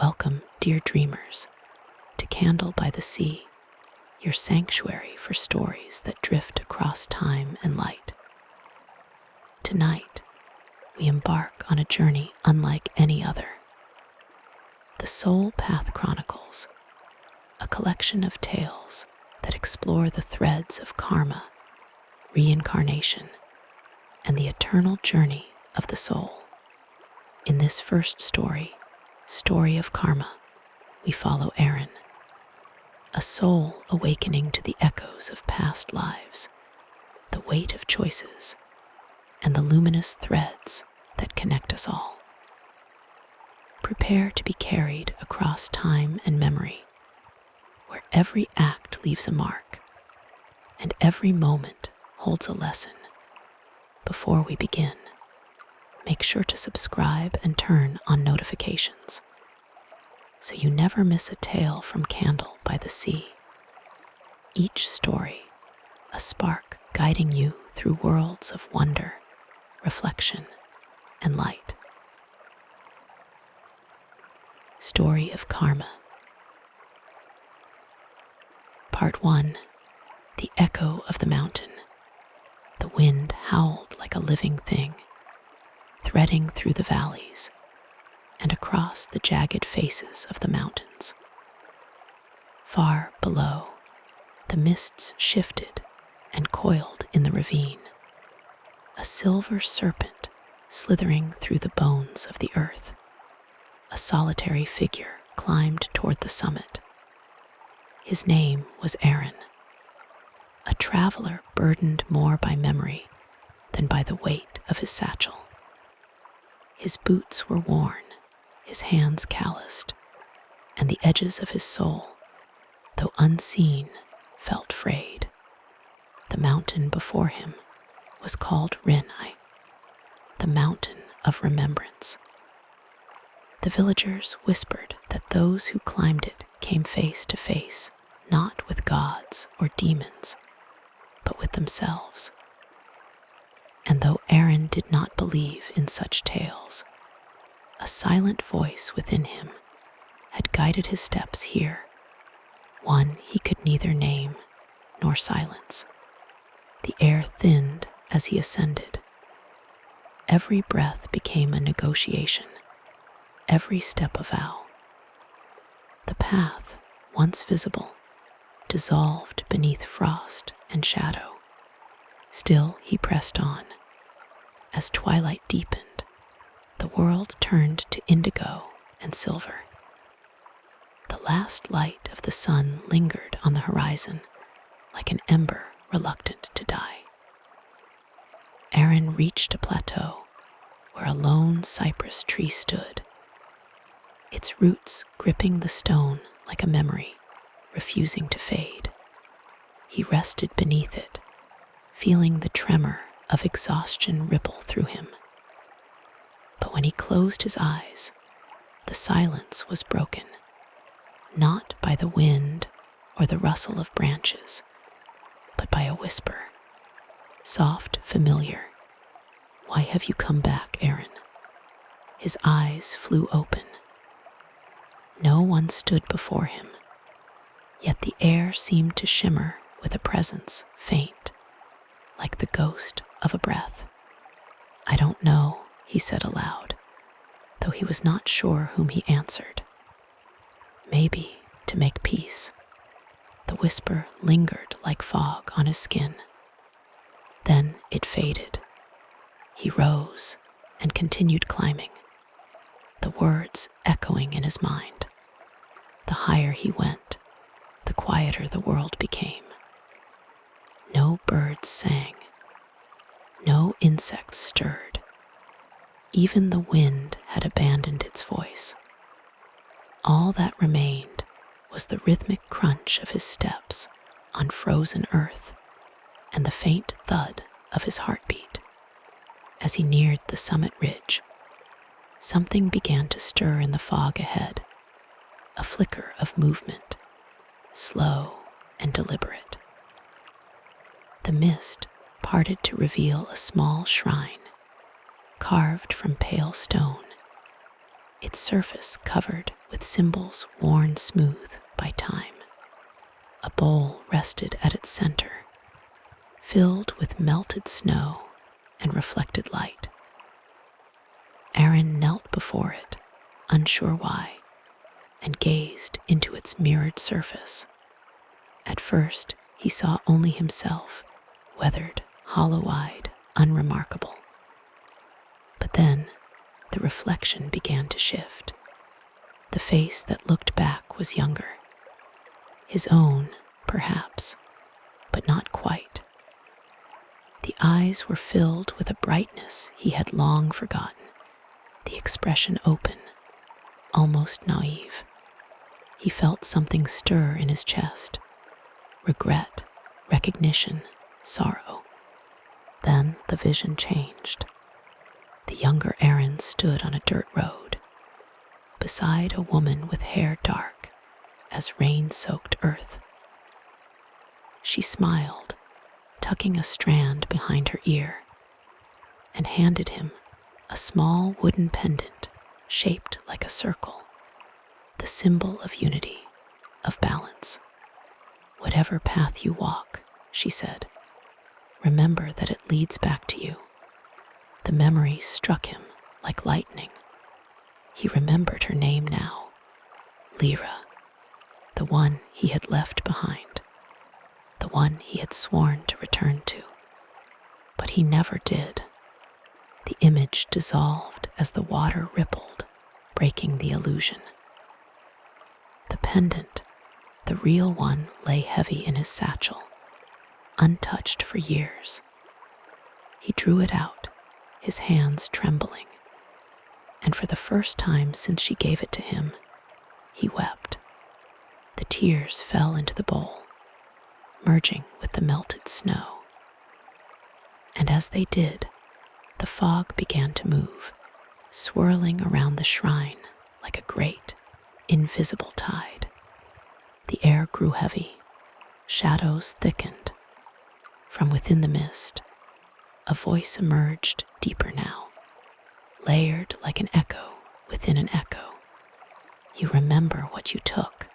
Welcome, dear dreamers, to Candle by the Sea, your sanctuary for stories that drift across time and light. Tonight, we embark on a journey unlike any other. The Soul Path Chronicles, a collection of tales that explore the threads of karma, reincarnation, and the eternal journey of the soul. In this first story, Story of Karma, we follow Aaron, a soul awakening to the echoes of past lives, the weight of choices, and the luminous threads that connect us all. Prepare to be carried across time and memory, where every act leaves a mark and every moment holds a lesson. Before we begin, make sure to subscribe and turn on notifications so you never miss a tale from Candle by the Sea. Each story, a spark guiding you through worlds of wonder, reflection, and light. Story of Karma. Part 1. The Echo of the Mountain. The wind howled like a living thing, threading through the valleys and across the jagged faces of the mountains. Far below, the mists shifted and coiled in the ravine, a silver serpent slithering through the bones of the earth. A solitary figure climbed toward the summit. His name was Aaron, a traveler burdened more by memory than by the weight of his satchel. His boots were worn, his hands calloused, and the edges of his soul, though unseen, felt frayed. The mountain before him was called Reincarnation, the mountain of remembrance. The villagers whispered that those who climbed it came face to face, not with gods or demons, but with themselves. And though Aaron did not believe in such tales, a silent voice within him had guided his steps here, one he could neither name nor silence. The air thinned as he ascended. Every breath became a negotiation, every step a vow. The path, once visible, dissolved beneath frost and shadow. Still he pressed on. As twilight deepened, the world turned to indigo and silver. The last light of the sun lingered on the horizon, like an ember reluctant to die. Aaron reached a plateau where a lone cypress tree stood, its roots gripping the stone like a memory, refusing to fade. He rested beneath it, feeling the tremor of exhaustion ripple through him. But when he closed his eyes, the silence was broken, not by the wind or the rustle of branches, but by a whisper, soft, familiar. "Why have you come back, Aaron?" His eyes flew open. No one stood before him, yet the air seemed to shimmer with a presence faint, like the ghost of a breath. "I don't know," he said aloud, though he was not sure whom he answered. "Maybe to make peace." The whisper lingered like fog on his skin. Then it faded. He rose and continued climbing, the words echoing in his mind. The higher he went, the quieter the world became. No birds sang. No insects stirred. Even the wind had abandoned its voice. All that remained was the rhythmic crunch of his steps on frozen earth and the faint thud of his heartbeat. As he neared the summit ridge, something began to stir in the fog ahead, a flicker of movement, slow and deliberate. The mist parted to reveal a small shrine, carved from pale stone, its surface covered with symbols worn smooth by time. A bowl rested at its center, filled with melted snow and reflected light. Aaron knelt before it, unsure why, and gazed into its mirrored surface. At first, he saw only himself, weathered, hollow-eyed, unremarkable. But then, the reflection began to shift. The face that looked back was younger. His own, perhaps, but not quite. The eyes were filled with a brightness he had long forgotten, the expression open, almost naive. He felt something stir in his chest. Regret, recognition, sorrow. Then the vision changed. The younger Aaron stood on a dirt road, beside a woman with hair dark as rain-soaked earth. She smiled, tucking a strand behind her ear, and handed him a small wooden pendant shaped like a circle, the symbol of unity, of balance. "Whatever path you walk," she said, "remember that it leads back to you." The memory struck him like lightning. He remembered her name now, Lyra, the one he had left behind, the one he had sworn to return to. But he never did. The image dissolved as the water rippled, breaking the illusion. The pendant, the real one, lay heavy in his satchel, untouched for years. He drew it out, his hands trembling, and for the first time since she gave it to him, he wept. The tears fell into the bowl, merging with the melted snow. And as they did, the fog began to move, swirling around the shrine like a great, invisible tide. The air grew heavy, shadows thickened. From within the mist, a voice emerged deeper now, layered like an echo within an echo. "You remember what you took,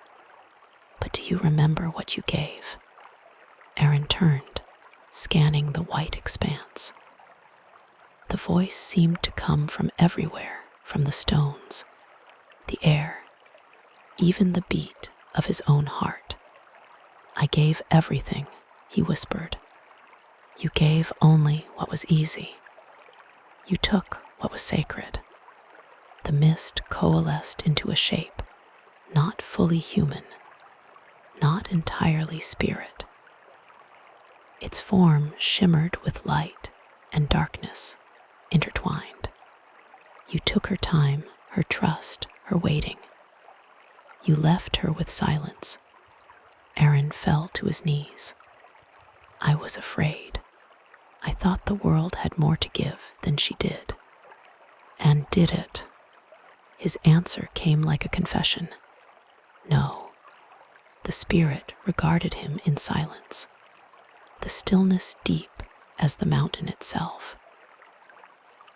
but do you remember what you gave?" Aaron turned, scanning the white expanse. The voice seemed to come from everywhere, from the stones, the air, even the beat of his own heart. "I gave everything," he whispered. "You gave only what was easy. You took what was sacred." The mist coalesced into a shape, not fully human, not entirely spirit. Its form shimmered with light and darkness, intertwined. You took her time, her trust, her waiting. You left her with silence. Aaron fell to his knees. "I was afraid. I thought the world had more to give than she did." "And did it?" His answer came like a confession. "No." The spirit regarded him in silence, the stillness deep as the mountain itself.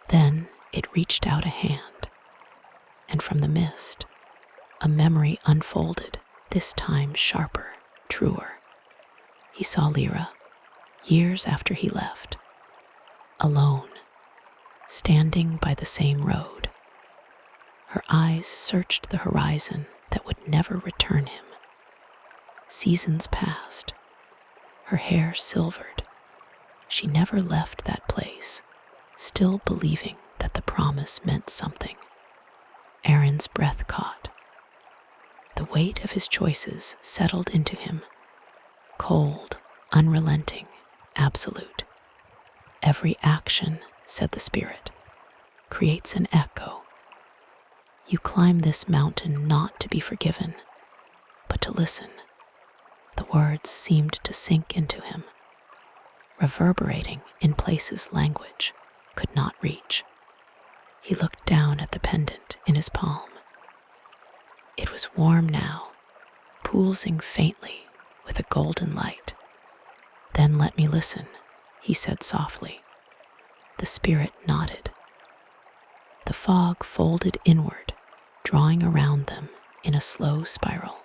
Then it reached out a hand, and from the mist, a memory unfolded, this time sharper, truer. He saw Lyra, years after he left, alone, standing by the same road. Her eyes searched the horizon that would never return him. Seasons passed, her hair silvered. She never left that place, still believing that the promise meant something. Aaron's breath caught. The weight of his choices settled into him, cold, unrelenting, absolute. "Every action," said the spirit, "creates an echo. You climb this mountain not to be forgiven, but to listen." The words seemed to sink into him, reverberating in places language could not reach. He looked down at the pendant in his palm. It was warm now, pulsing faintly with a golden light. "Then let me listen," he said softly. The spirit nodded. The fog folded inward, drawing around them in a slow spiral.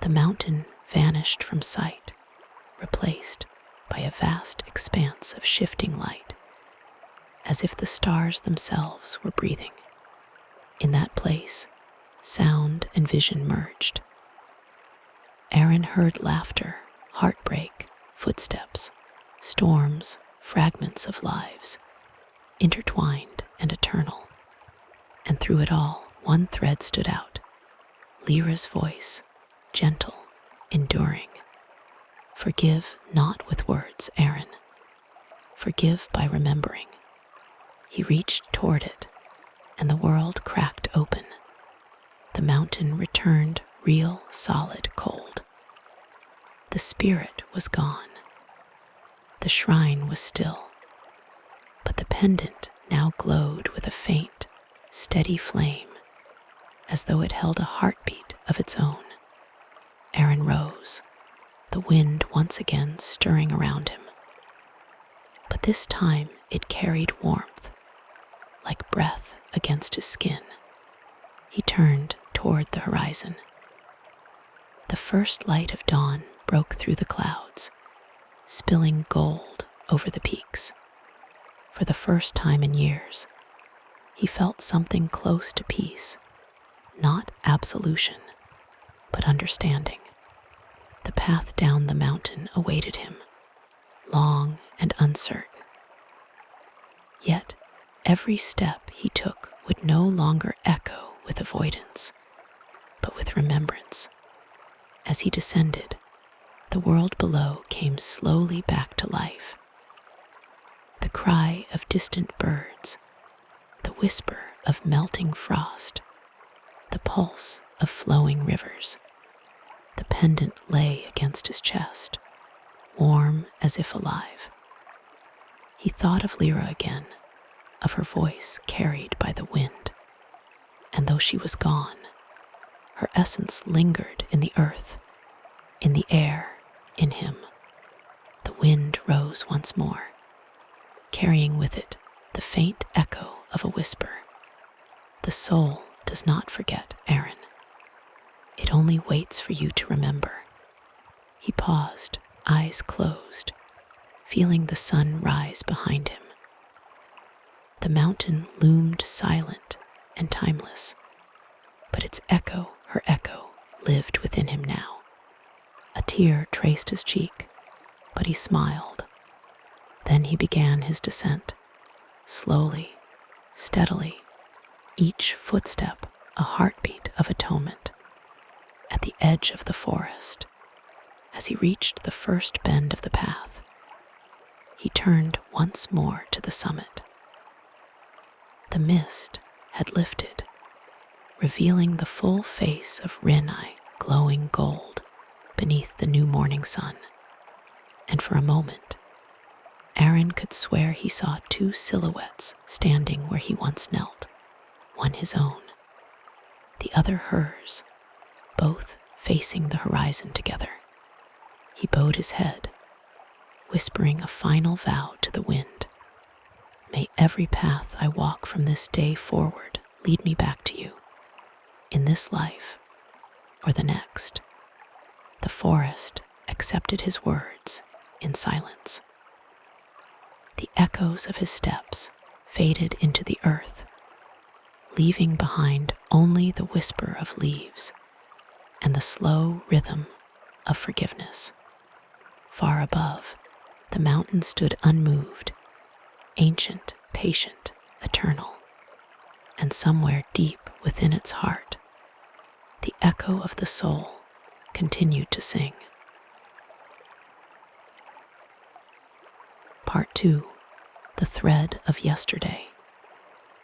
The mountain vanished from sight, replaced by a vast expanse of shifting light, as if the stars themselves were breathing. In that place, sound and vision merged. Aaron heard laughter, heartbreak, footsteps, storms, fragments of lives, intertwined and eternal. And through it all, one thread stood out, Lyra's voice, gentle, enduring. Forgive not with words, Aaron. Forgive by remembering. He reached toward it, and the world cracked open. The mountain returned real, solid, cold. The spirit was gone. The shrine was still, but the pendant now glowed with a faint, steady flame, as though it held a heartbeat of its own. Aaron rose, the wind once again stirring around him. But this time it carried warmth, like breath against his skin. He turned toward the horizon. The first light of dawn broke through the clouds, spilling gold over the peaks. For the first time in years, he felt something close to peace, not absolution, but understanding. The path down the mountain awaited him, long and uncertain. Yet, every step he took would no longer echo with avoidance, but with remembrance. As he descended, the world below came slowly back to life. The cry of distant birds, the whisper of melting frost, the pulse of flowing rivers. The pendant lay against his chest, warm as if alive. He thought of Lyra again, of her voice carried by the wind. And though she was gone, her essence lingered in the earth, in the air, in him. The wind rose once more, carrying with it the faint echo of a whisper. The soul does not forget, Aaron. It only waits for you to remember. He paused, eyes closed, feeling the sun rise behind him. The mountain loomed silent and timeless, but its echo, her echo, lived within him now. A tear traced his cheek, but he smiled. Then he began his descent, slowly, steadily, each footstep a heartbeat of atonement. At the edge of the forest, as he reached the first bend of the path, he turned once more to the summit. The mist had lifted, revealing the full face of Rinai glowing gold beneath the new morning sun. And for a moment, Aaron could swear he saw two silhouettes standing where he once knelt, one his own, the other hers, both facing the horizon together. He bowed his head, whispering a final vow to the wind. May every path I walk from this day forward lead me back to you, in this life or the next. The forest accepted his words in silence. The echoes of his steps faded into the earth, leaving behind only the whisper of leaves and the slow rhythm of forgiveness. Far above, the mountain stood unmoved, ancient, patient, eternal, and somewhere deep within its heart, the echo of the soul continued to sing. Part 2. The thread of yesterday.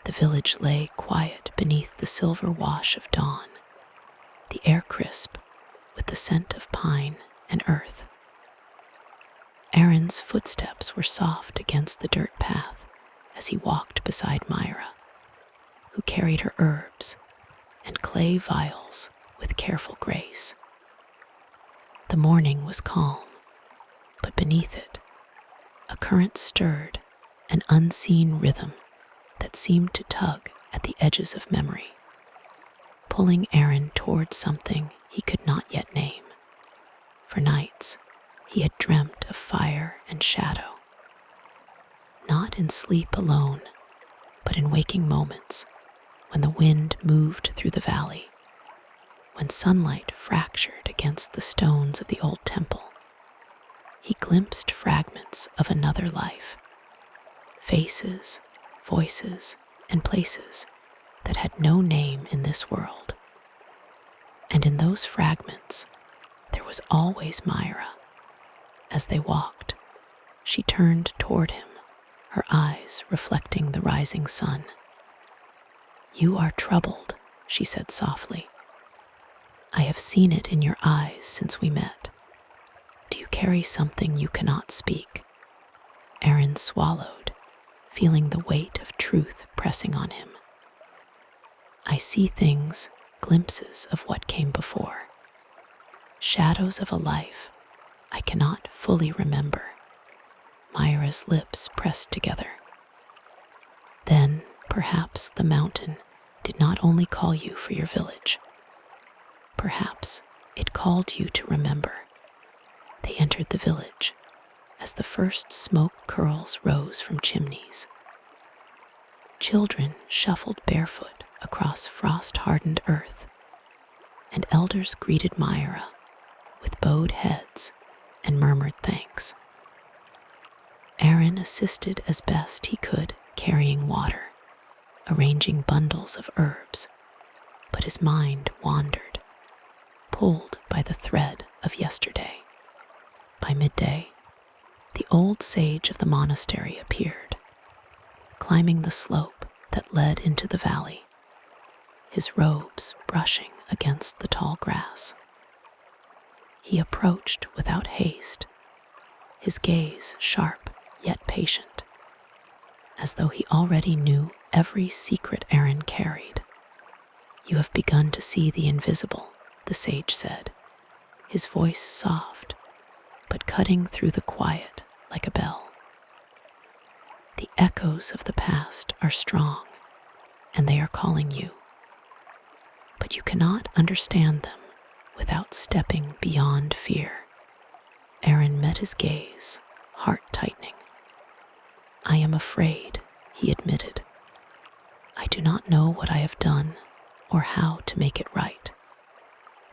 The village lay quiet beneath the silver wash of dawn, the air crisp with the scent of pine and earth. Aaron's footsteps were soft against the dirt path as he walked beside Myra, who carried her herbs and clay vials with careful grace. The morning was calm, but beneath it, a current stirred an unseen rhythm that seemed to tug at the edges of memory, pulling Aaron towards something he could not yet name. For nights, he had dreamt of fire and shadow, not in sleep alone, but in waking moments, when the wind moved through the valley, when sunlight fractured against the stones of the old temple. He glimpsed fragments of another life, faces, voices, and places that had no name in this world. And in those fragments, there was always Myra. As they walked, she turned toward him, her eyes reflecting the rising sun. "You are troubled," she said softly. "I have seen it in your eyes since we met. Do you carry something you cannot speak?" Aaron swallowed, feeling the weight of truth pressing on him. "I see things, glimpses of what came before. Shadows of a life I cannot fully remember." Myra's lips pressed together. "Then, perhaps the mountain did not only call you for your village. Perhaps it called you to remember." They entered the village as the first smoke curls rose from chimneys. Children shuffled barefoot across frost-hardened earth, and elders greeted Myra with bowed heads and murmured thanks. Aaron assisted as best he could, carrying water, arranging bundles of herbs, but his mind wandered, pulled by the thread of yesterday. By midday, the old sage of the monastery appeared, climbing the slope that led into the valley, his robes brushing against the tall grass. He approached without haste, his gaze sharp yet patient, as though he already knew every secret Aaron carried. "You have begun to see the invisible," the sage said, his voice soft, but cutting through the quiet like a bell. "The echoes of the past are strong, and they are calling you. But you cannot understand them without stepping beyond fear." Aaron met his gaze, heart tightening. "I am afraid," he admitted. "I do not know what I have done or how to make it right."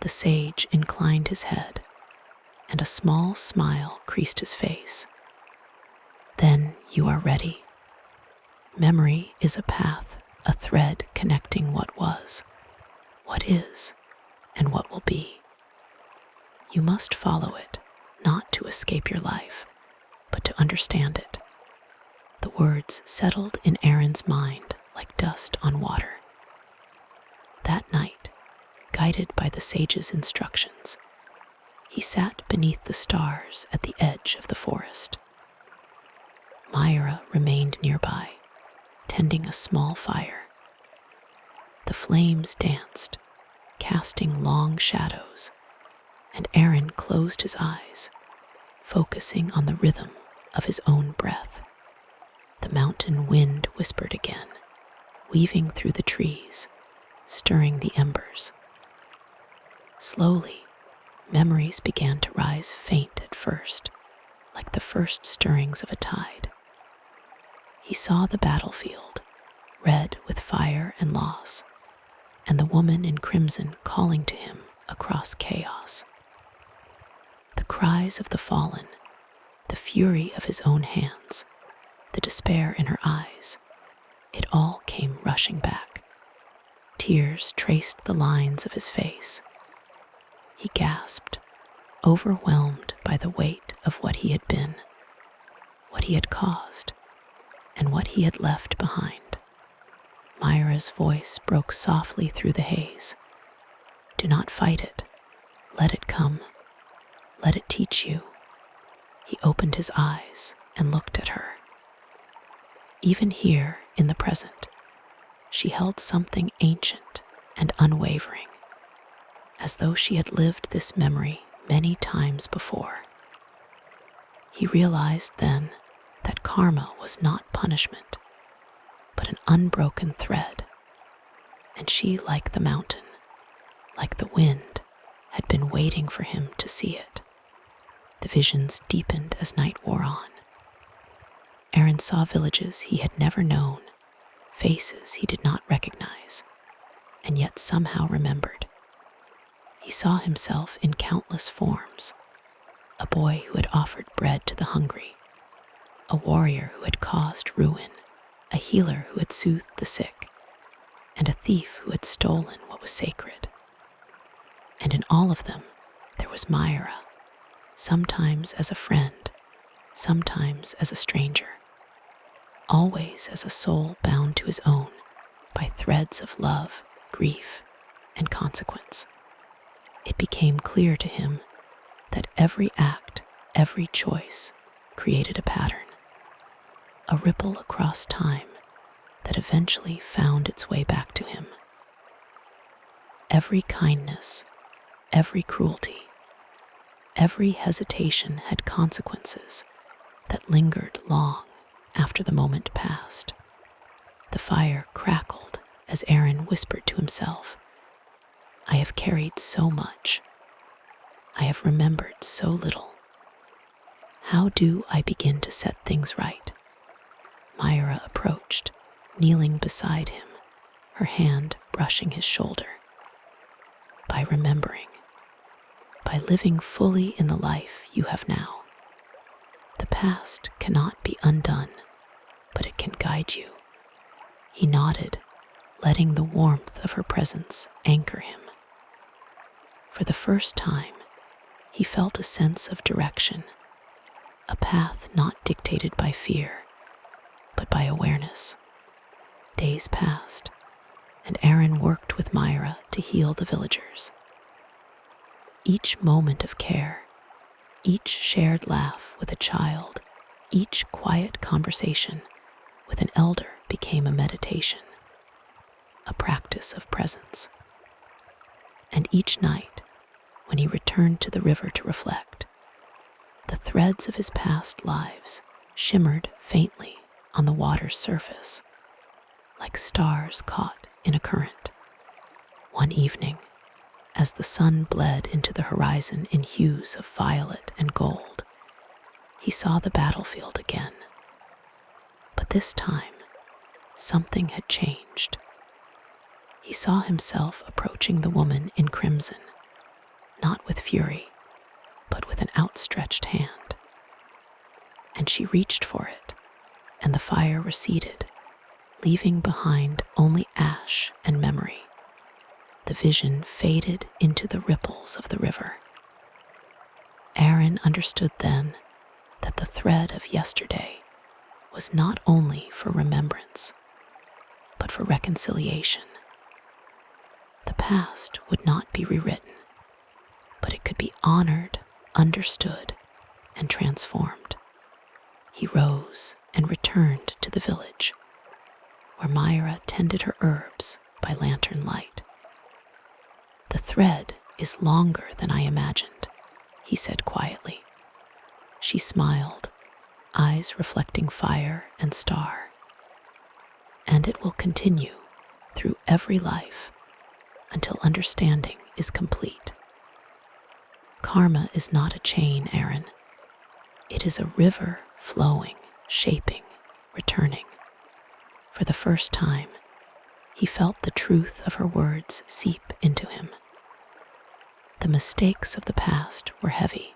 The sage inclined his head, and a small smile creased his face. "Then you are ready. Memory is a path, a thread connecting what was, what is, and what will be. You must follow it, not to escape your life, but to understand it." The words settled in Aaron's mind like dust on water. That night, guided by the sage's instructions, he sat beneath the stars at the edge of the forest. Myra remained nearby, tending a small fire. The flames danced, casting long shadows, and Aaron closed his eyes, focusing on the rhythm of his own breath. The mountain wind whispered again, weaving through the trees, stirring the embers. Slowly, memories began to rise faint at first, like the first stirrings of a tide. He saw the battlefield, red with fire and loss, and the woman in crimson calling to him across chaos. The cries of the fallen, the fury of his own hands, the despair in her eyes, it all came rushing back. Tears traced the lines of his face. He gasped, overwhelmed by the weight of what he had been, what he had caused, and what he had left behind. Myra's voice broke softly through the haze. "Do not fight it. Let it come. Let it teach you." He opened his eyes and looked at her. Even here in the present, she held something ancient and unwavering, as though she had lived this memory many times before. He realized then that karma was not punishment, but an unbroken thread, and she, like the mountain, like the wind had been waiting for him to see it. The visions deepened as night wore on. Aaron saw villages he had never known, faces he did not recognize, and yet somehow remembered. He saw himself in countless forms: a boy who had offered bread to the hungry, a warrior who had caused ruin, a healer who had soothed the sick, and a thief who had stolen what was sacred. And in all of them, there was Myra, sometimes as a friend, sometimes as a stranger, always as a soul bound to his own by threads of love, grief, and consequence. It became clear to him that every act, every choice created a pattern, a ripple across time that eventually found its way back to him. Every kindness, every cruelty, every hesitation had consequences that lingered long after the moment passed. The fire crackled as Aaron whispered to himself, "I have carried so much. I have remembered so little. How do I begin to set things right?" Myra approached, kneeling beside him, her hand brushing his shoulder. "By remembering, by living fully in the life you have now. The past cannot be undone, but it can guide you." He nodded, letting the warmth of her presence anchor him. For the first time, he felt a sense of direction, a path not dictated by fear, but by awareness. Days passed, and Aaron worked with Myra to heal the villagers. Each moment of care, each shared laugh with a child, each quiet conversation with an elder became a meditation, a practice of presence. And each night, when he returned to the river to reflect, the threads of his past lives shimmered faintly on the water's surface, like stars caught in a current. One evening, as the sun bled into the horizon in hues of violet and gold, he saw the battlefield again. But this time, something had changed. He saw himself approaching the woman in crimson, not with fury, but with an outstretched hand. And she reached for it, and the fire receded, leaving behind only ash and memory. The vision faded into the ripples of the river. Aaron understood then that the thread of yesterday was not only for remembrance, but for reconciliation. The past would not be rewritten, but it could be honored, understood, and transformed. He rose and returned to the village, where Myra tended her herbs by lantern light. "The thread is longer than I imagined," he said quietly. She smiled, eyes reflecting fire and star. "And it will continue through every life until understanding is complete. Karma is not a chain, Aaron. It is a river flowing, shaping, returning." For the first time, he felt the truth of her words seep into him. The mistakes of the past were heavy,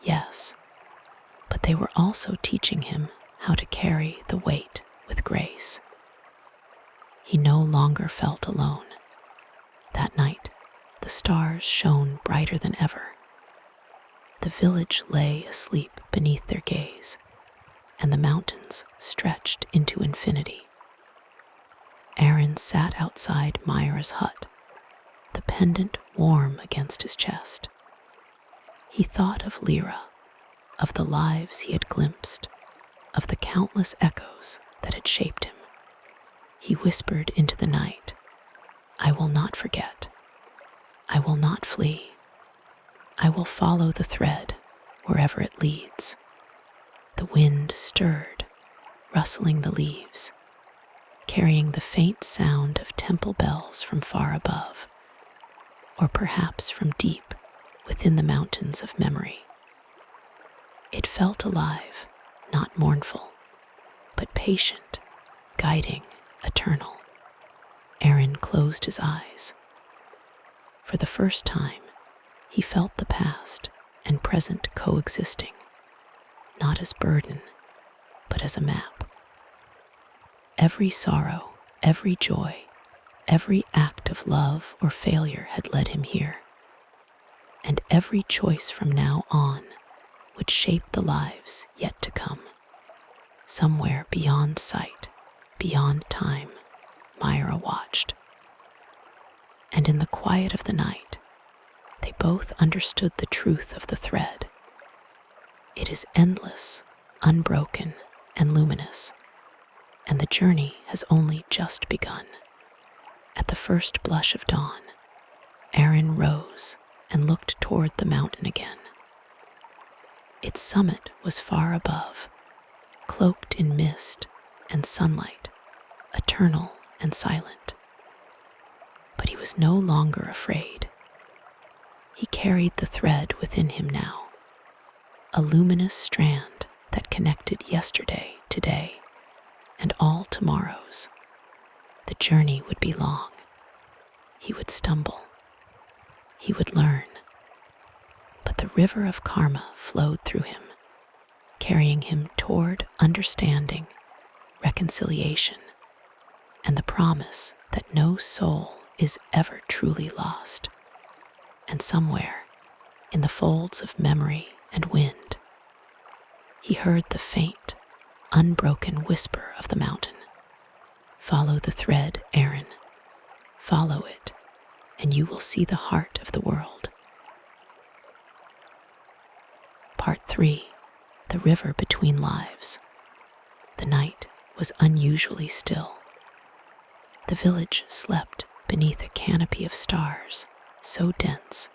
yes, but they were also teaching him how to carry the weight with grace. He no longer felt alone. That night, the stars shone brighter than ever. The village lay asleep beneath their gaze, and the mountains stretched into infinity. Aaron sat outside Myra's hut, the pendant warm against his chest. He thought of Lyra, of the lives he had glimpsed, of the countless echoes that had shaped him. He whispered into the night, "I will not forget. I will not flee. I will follow the thread wherever it leads." The wind stirred, rustling the leaves, carrying the faint sound of temple bells from far above. or perhaps from deep within the mountains of memory. It felt alive, not mournful, but patient, guiding, eternal. Aaron closed his eyes. For the first time, he felt the past and present coexisting, not as burden, but as a map. Every sorrow, every joy, every act of love or failure had led him here, and every choice from now on would shape the lives yet to come. Somewhere beyond sight, beyond time, Myra watched. And in the quiet of the night, they both understood the truth of the thread. It is endless, unbroken, and luminous, and the journey has only just begun. At the first blush of dawn, Aaron rose and looked toward the mountain again. Its summit was far above, cloaked in mist and sunlight, eternal and silent. But he was no longer afraid. He carried the thread within him now, a luminous strand that connected yesterday, today, and all tomorrows. The journey would be long. He would stumble. He would learn. But the river of karma flowed through him, carrying him toward understanding, reconciliation, and the promise that no soul is ever truly lost. And somewhere, in the folds of memory and wind, he heard the faint, unbroken whisper of the mountain. Follow the thread, Aaron. Follow it, and you will see the heart of the world. Part 3. The River Between Lives. The night was unusually still. The village slept beneath a canopy of stars so dense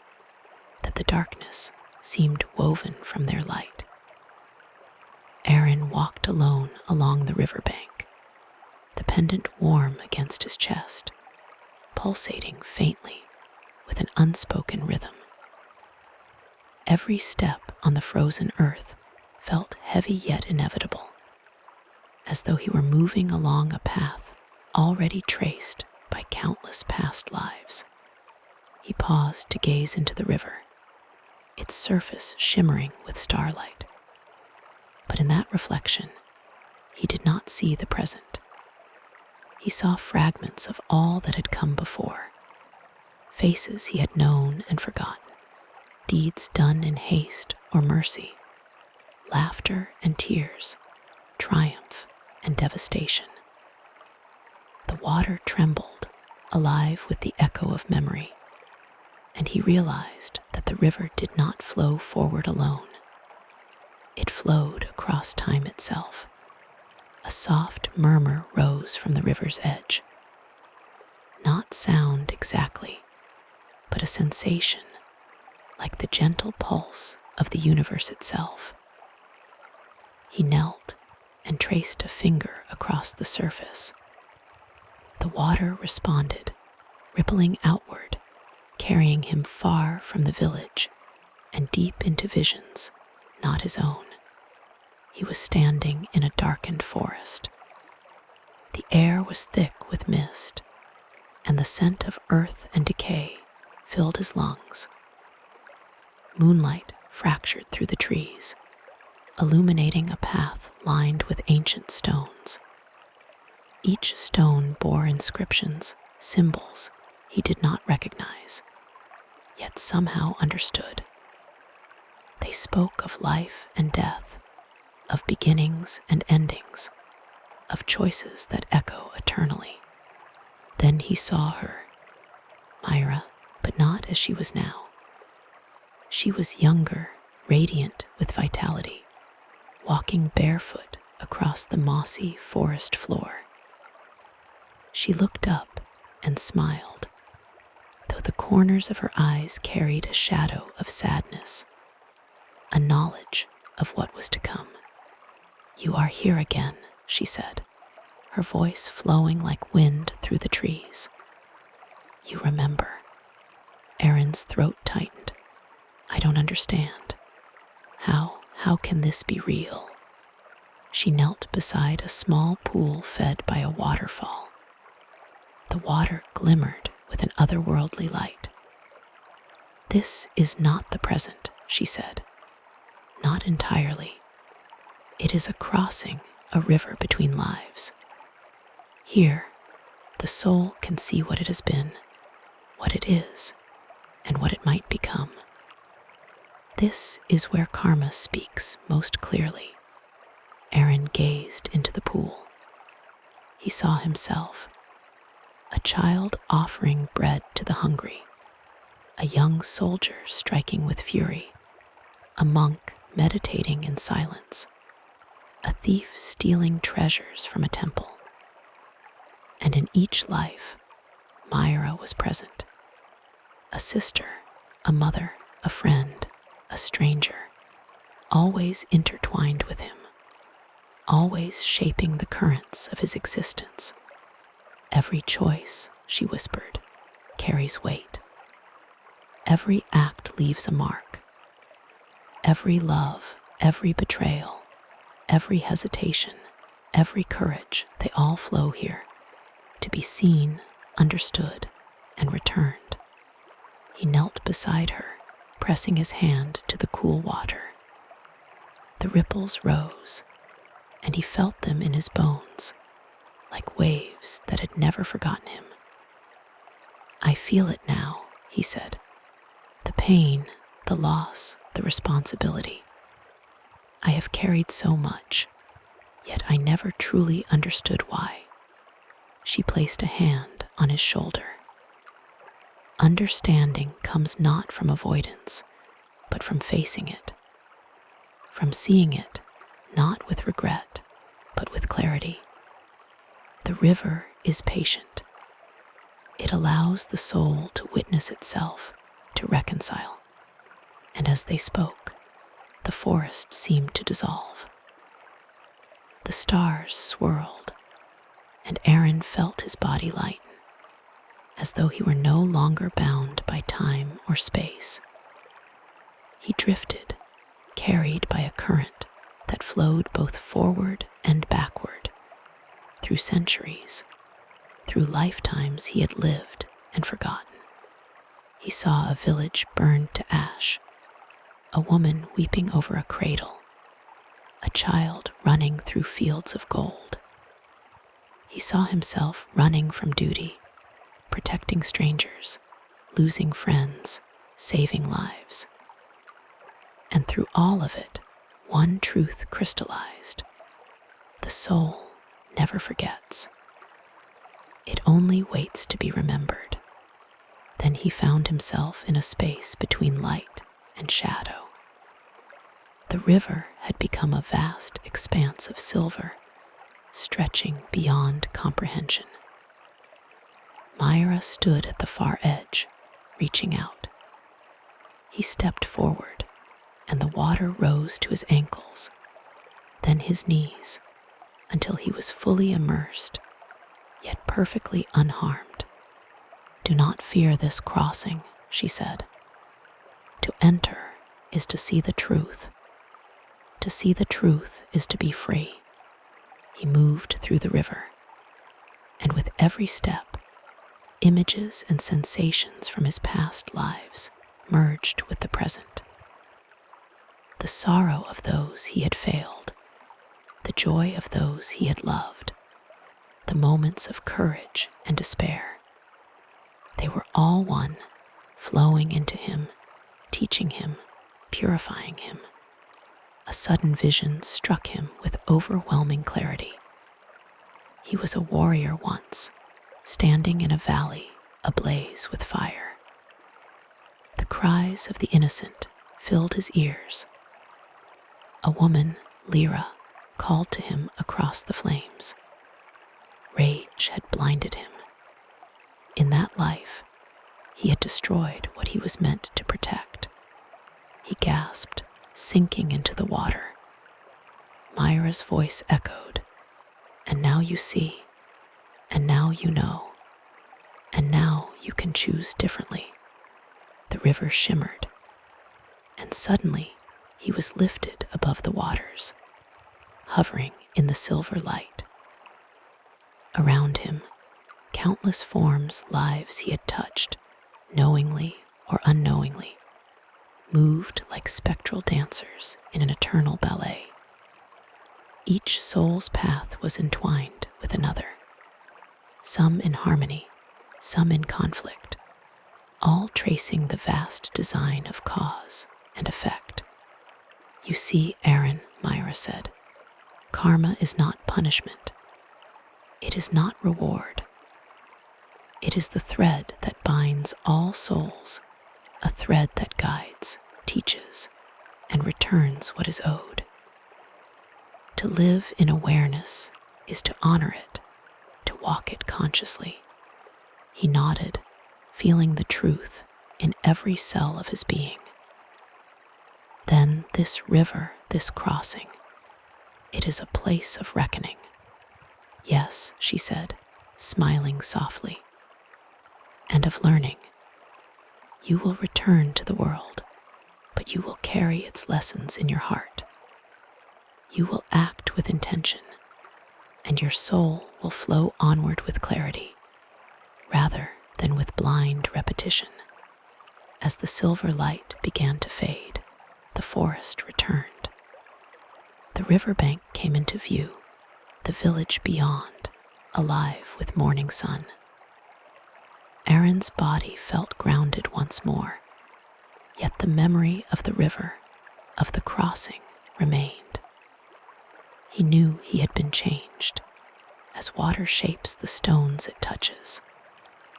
that the darkness seemed woven from their light. Aaron walked alone along the riverbank, the pendant warm against his chest, pulsating faintly with an unspoken rhythm. Every step on the frozen earth felt heavy yet inevitable, as though he were moving along a path already traced by countless past lives. He paused to gaze into the river, its surface shimmering with starlight. But in that reflection, he did not see the present. He saw fragments of all that had come before, faces he had known and forgotten, deeds done in haste or mercy, laughter and tears, triumph and devastation. The water trembled, alive with the echo of memory, and he realized that the river did not flow forward alone. It flowed across time itself. A soft murmur rose from the river's edge. Not sound exactly, but a sensation, like the gentle pulse of the universe itself. He knelt and traced a finger across the surface. The water responded, rippling outward, carrying him far from the village and deep into visions not his own. He was standing in a darkened forest. The air was thick with mist, and the scent of earth and decay filled his lungs. Moonlight fractured through the trees, illuminating a path lined with ancient stones. Each stone bore inscriptions, symbols he did not recognize, yet somehow understood. They spoke of life and death, of beginnings and endings, of choices that echo eternally. Then he saw her, Myra, but not as she was now. She was younger, radiant with vitality, walking barefoot across the mossy forest floor. She looked up and smiled, though the corners of her eyes carried a shadow of sadness, a knowledge of what was to come. "You are here again," she said, her voice flowing like wind through the trees. "You remember." Erin's throat tightened. I don't understand. How can this be real? She knelt beside a small pool fed by a waterfall. The water glimmered with an otherworldly light. This is not the present, she said. Not entirely. It is a crossing, a river between lives. Here, the soul can see what it has been, what it is, and what it might become. This is where karma speaks most clearly. Erin gazed into the pool. He saw himself, a child offering bread to the hungry, a young soldier striking with fury, a monk meditating in silence, a thief stealing treasures from a temple. And in each life, Myra was present. A sister, a mother, a friend, a stranger, always intertwined with him, always shaping the currents of his existence. Every choice, she whispered, carries weight. Every act leaves a mark. Every love, every betrayal, every hesitation, every courage, they all flow here, to be seen, understood, and returned. He knelt beside her, pressing his hand to the cool water. The ripples rose, and he felt them in his bones, like waves that had never forgotten him. I feel it now, he said. The pain, the loss, the responsibility. I have carried so much, yet I never truly understood why. She placed a hand on his shoulder. Understanding comes not from avoidance, but from facing it. From seeing it, not with regret, but with clarity. The river is patient. It allows the soul to witness itself, to reconcile. And as they spoke, the forest seemed to dissolve. The stars swirled, and Erin felt his body lighten, as though he were no longer bound by time or space. He drifted, carried by a current that flowed both forward and backward, through centuries, through lifetimes he had lived and forgotten. He saw a village burned to ash, a woman weeping over a cradle, a child running through fields of gold. He saw himself running from duty, protecting strangers, losing friends, saving lives. And through all of it, one truth crystallized. The soul never forgets. It only waits to be remembered. Then he found himself in a space between light and shadow. The river had become a vast expanse of silver, stretching beyond comprehension. Myra stood at the far edge, reaching out. He stepped forward, and the water rose to his ankles, then his knees, until he was fully immersed, yet perfectly unharmed. Do not fear this crossing, she said. To enter is to see the truth. To see the truth is to be free. He moved through the river, and with every step, images and sensations from his past lives merged with the present. The sorrow of those he had failed, the joy of those he had loved, the moments of courage and despair. They were all one, flowing into him, teaching him, purifying him. A sudden vision struck him with overwhelming clarity. He was a warrior once, standing in a valley ablaze with fire. The cries of the innocent filled his ears. A woman, Lyra, called to him across the flames. Rage had blinded him. In that life, he had destroyed what he was meant to protect. He gasped, sinking into the water. Myra's voice echoed, "And now you see, and now you know, and now you can choose differently." river shimmered, and suddenly he was lifted above the waters, hovering in the silver light. Around him, countless forms, lives he had touched, knowingly or unknowingly, moved like spectral dancers in an eternal ballet. Each soul's path was entwined with another, some in harmony, some in conflict, all tracing the vast design of cause and effect. "You see, Aaron," Myra said, "karma is not punishment. It is not reward. It is the thread that binds all souls, a thread that guides, teaches, and returns what is owed. To live in awareness is to honor it, to walk it consciously." He nodded, feeling the truth in every cell of his being. "Then this river, this crossing, it is a place of reckoning." "Yes," she said, smiling softly, "and of learning. You will return to the world, but you will carry its lessons in your heart. You will act with intention, and your soul will flow onward with clarity, rather than with blind repetition." As the silver light began to fade, the forest returned. The riverbank came into view, the village beyond, alive with morning sun. Aaron's body felt grounded once more, yet the memory of the river, of the crossing, remained. He knew he had been changed, as water shapes the stones it touches,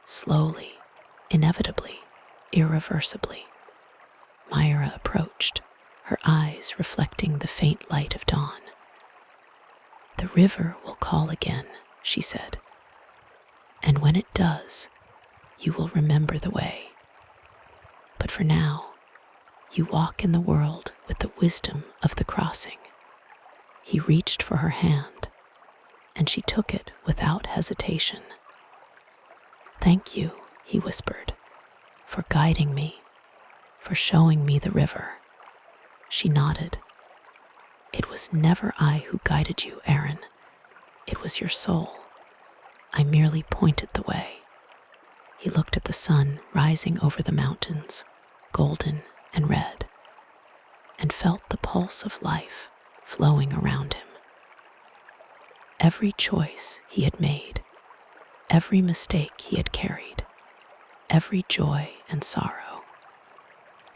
slowly, inevitably, irreversibly. Myra approached, her eyes reflecting the faint light of dawn. "The river will call again," she said, "and when it does, you will remember the way. But for now, you walk in the world with the wisdom of the crossing." He reached for her hand, and she took it without hesitation. "Thank you," he whispered, "for guiding me, for showing me the river." She nodded. "It was never I who guided you, Aaron. It was your soul. I merely pointed the way." He looked at the sun rising over the mountains, golden and red, and felt the pulse of life flowing around him. Every choice he had made, every mistake he had carried, every joy and sorrow,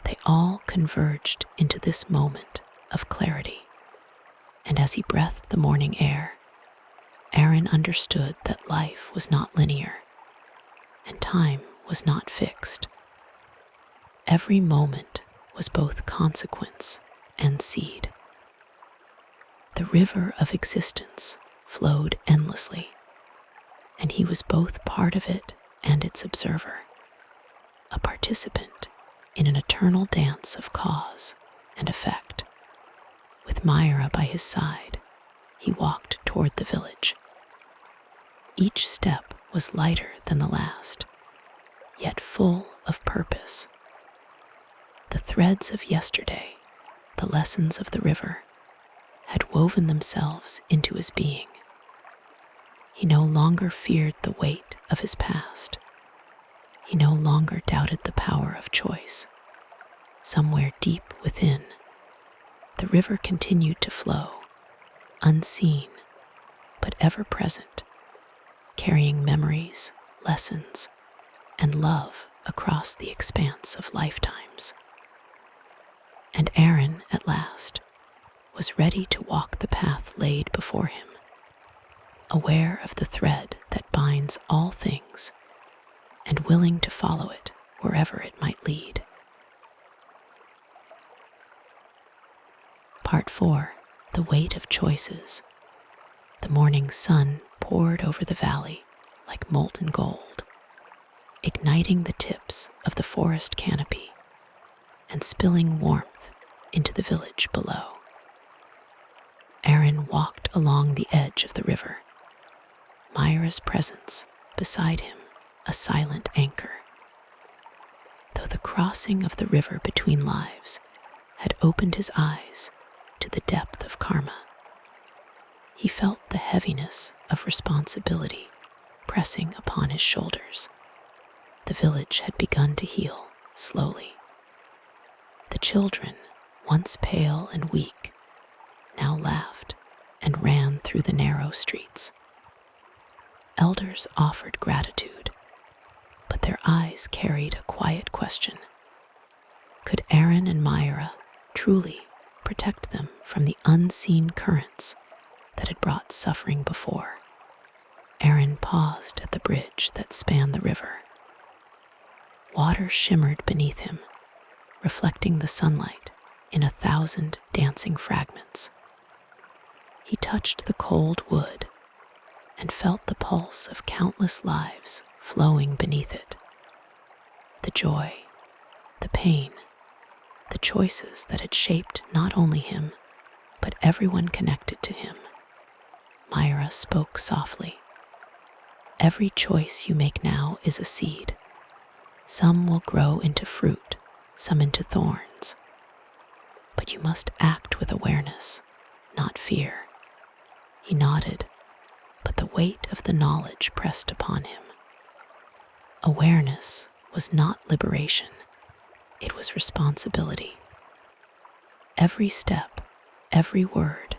they all converged into this moment of clarity. And as he breathed the morning air, Aaron understood that life was not linear, and time was not fixed. Every moment was both consequence and seed. The river of existence flowed endlessly, and he was both part of it and its observer, a participant in an eternal dance of cause and effect. With Myra by his side, he walked toward the village. Each step was lighter than the last, yet full of purpose. The threads of yesterday, the lessons of the river, had woven themselves into his being. He no longer feared the weight of his past. He no longer doubted the power of choice. Somewhere deep within, the river continued to flow, unseen but ever present, carrying memories, lessons, and love across the expanse of lifetimes. And Aaron, at last, was ready to walk the path laid before him, aware of the thread that binds all things and willing to follow it wherever it might lead. Part 4. The Weight of Choices. The morning sun poured over the valley like molten gold, igniting the tips of the forest canopy and spilling warmth into the village below. Aaron walked along the edge of the river, Myra's presence beside him a silent anchor. Though the crossing of the river between lives had opened his eyes to the depth of karma. He felt the heaviness of responsibility pressing upon his shoulders. The village had begun to heal slowly. The children, once pale and weak, now laughed and ran through the narrow streets. Elders offered gratitude, but their eyes carried a quiet question. Could Aaron and Myra truly protect them from the unseen currents that had brought suffering before? Aaron paused at the bridge that spanned the river. Water shimmered beneath him, reflecting the sunlight in 1,000 dancing fragments. He touched the cold wood and felt the pulse of countless lives flowing beneath it. The joy, the pain, the choices that had shaped not only him, but everyone connected to him. Myra spoke softly. Every choice you make now is a seed. Some will grow into fruit, some into thorns. But you must act with awareness, not fear. He nodded, but the weight of the knowledge pressed upon him. Awareness was not liberation, it was responsibility. Every step, every word,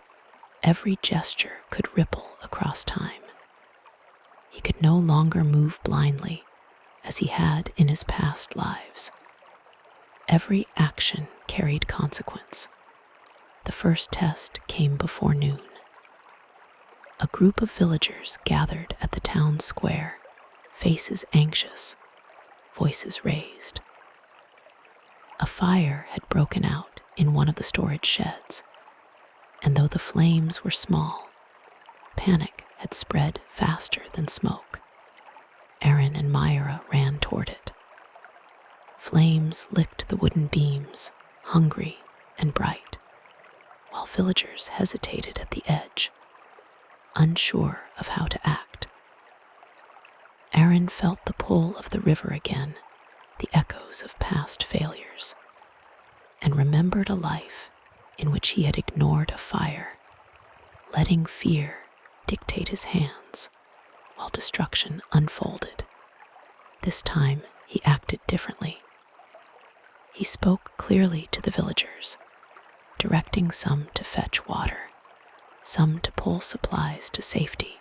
every gesture could ripple across time. He could no longer move blindly as he had in his past lives. Every action carried consequence. The first test came before noon. A group of villagers gathered at the town square, faces anxious, voices raised. A fire had broken out in one of the storage sheds, and though the flames were small, panic had spread faster than smoke. Aaron and Myra ran toward it. Flames licked the wooden beams, hungry and bright, while villagers hesitated at the edge, unsure of how to act. Aaron felt the pull of the river again, the echoes of past failures, and remembered a life in which he had ignored a fire, letting fear dictate his hands while destruction unfolded. This time he acted differently. He spoke clearly to the villagers, directing some to fetch water, some to pull supplies to safety,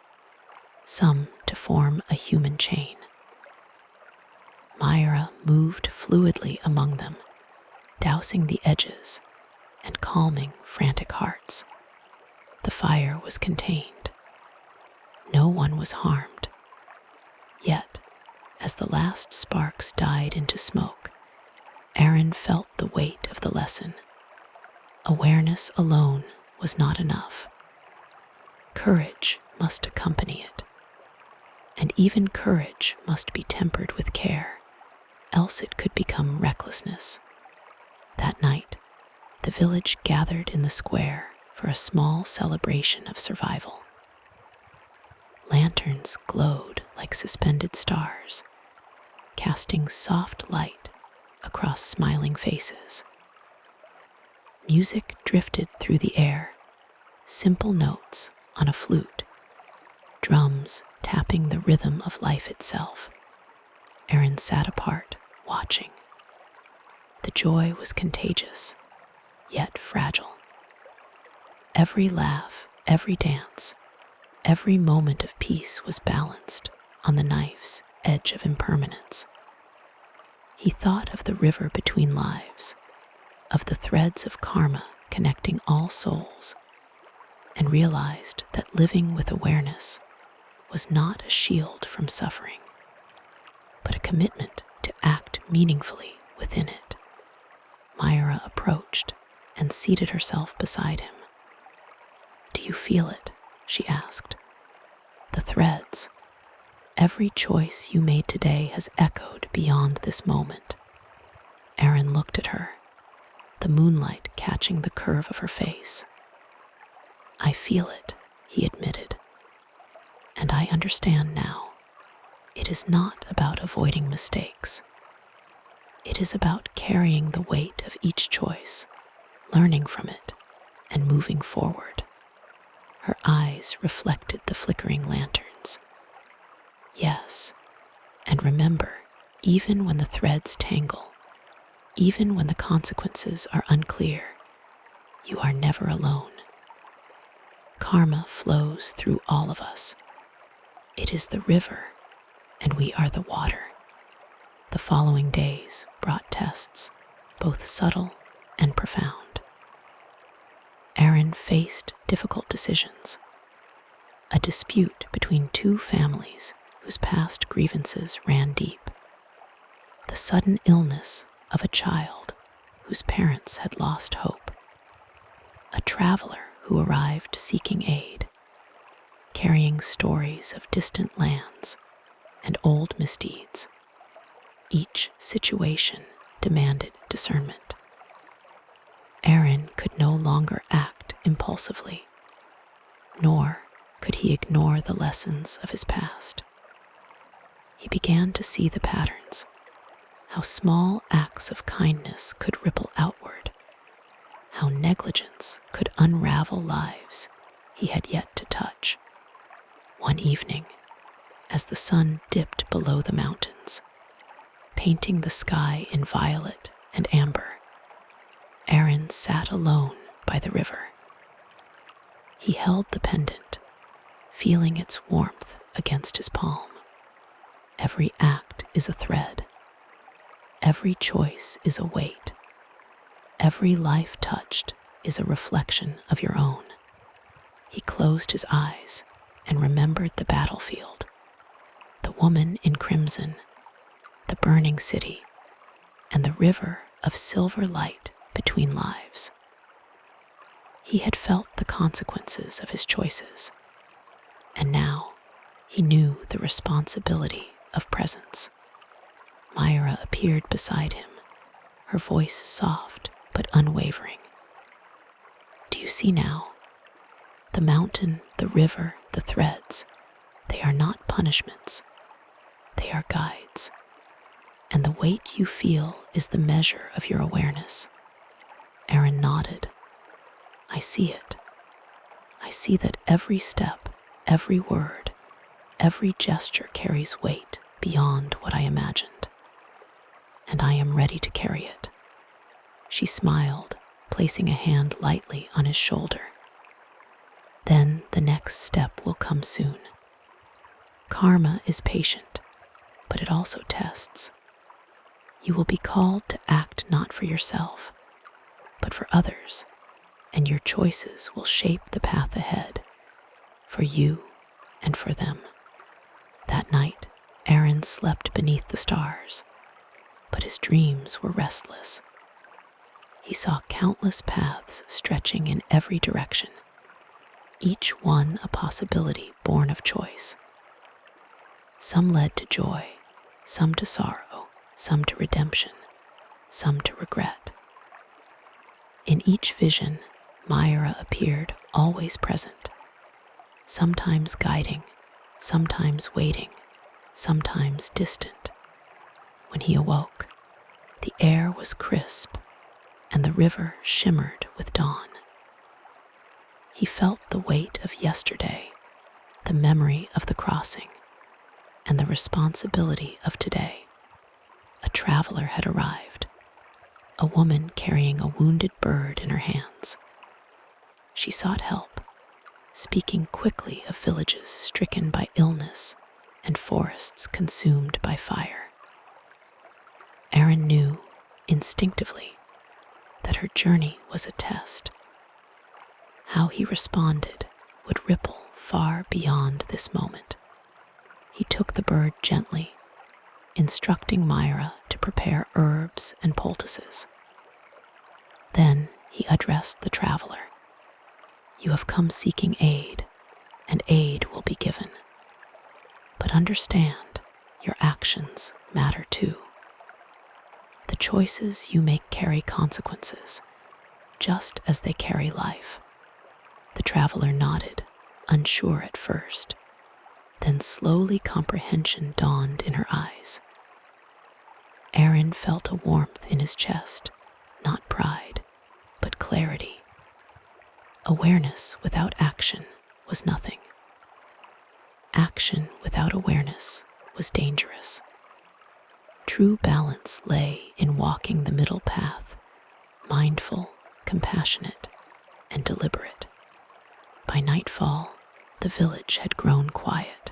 some to form a human chain. Myra moved fluidly among them, dousing the edges and calming frantic hearts. The fire was contained. No one was harmed. Yet, as the last sparks died into smoke, Aaron felt the weight of the lesson. Awareness alone was not enough. Courage must accompany it. And even courage must be tempered with care, else it could become recklessness. That night, the village gathered in the square for a small celebration of survival. Lanterns glowed like suspended stars, casting soft light across smiling faces. Music drifted through the air, simple notes on a flute, drums tapping the rhythm of life itself. Aaron sat apart, watching. The joy was contagious, yet fragile. Every laugh, every dance, every moment of peace was balanced on the knife's edge of impermanence. He thought of the river between lives, of the threads of karma connecting all souls, and realized that living with awareness was not a shield from suffering, but a commitment to act meaningfully within it. Myra approached and seated herself beside him. "Do you feel it?" she asked. "The threads. Every choice you made today has echoed beyond this moment." Aaron looked at her, the moonlight catching the curve of her face. "I feel it," he admitted. "And I understand now. It is not about avoiding mistakes. It is about carrying the weight of each choice, learning from it, and moving forward. Her eyes reflected the flickering lanterns. Yes, and remember, even when the threads tangle, even when the consequences are unclear, you are never alone. Karma flows through all of us. It is the river, and we are the water. The following days brought tests, both subtle and profound. Aaron faced difficult decisions. A dispute between two families whose past grievances ran deep. The sudden illness of a child whose parents had lost hope. A traveler who arrived seeking aid, carrying stories of distant lands and old misdeeds. Each situation demanded discernment. Aaron could no longer act impulsively, nor could he ignore the lessons of his past. He began to see the patterns, how small acts of kindness could ripple outward, how negligence could unravel lives he had yet to touch. One evening, as the sun dipped below the mountains, painting the sky in violet and amber, Aaron sat alone by the river. He held the pendant, feeling its warmth against his palm. Every act is a thread. Every choice is a weight. Every life touched is a reflection of your own. He closed his eyes and remembered the battlefield, the woman in crimson, the burning city, and the river of silver light between lives. He had felt the consequences of his choices, and now he knew the responsibility of presence. Myra appeared beside him, her voice soft but unwavering. Do you see now? The mountain, the river, the threads, they are not punishments. They are guides. And the weight you feel is the measure of your awareness. Aaron nodded. I see it. I see that every step, every word, every gesture carries weight beyond what I imagined. And I am ready to carry it. She smiled, placing a hand lightly on his shoulder. Then the next step will come soon. Karma is patient, but it also tests. You will be called to act not for yourself, but for others, and your choices will shape the path ahead, for you and for them. That night, Aaron slept beneath the stars, but his dreams were restless. He saw countless paths stretching in every direction, each one a possibility born of choice. Some led to joy, some to sorrow, some to redemption, some to regret. In each vision, Myra appeared always present, sometimes guiding, sometimes waiting, sometimes distant. When he awoke, the air was crisp and the river shimmered with dawn. He felt the weight of yesterday, the memory of the crossing, and the responsibility of today. A traveler had arrived, a woman carrying a wounded bird in her hands. She sought help, speaking quickly of villages stricken by illness and forests consumed by fire. Aaron knew, instinctively, that her journey was a test. How he responded would ripple far beyond this moment. He took the bird gently, instructing Myra to prepare herbs and poultices. Then he addressed the traveler. You have come seeking aid, and aid will be given. But understand, your actions matter too. The choices you make carry consequences, just as they carry life. The traveler nodded, unsure at first. Then slowly comprehension dawned in her eyes. Aaron Aaron felt a warmth in his chest, not pride, but clarity. Awareness without action was nothing. Action without awareness was dangerous. True balance lay in walking the middle path, mindful, compassionate, and deliberate. By nightfall, the village had grown quiet.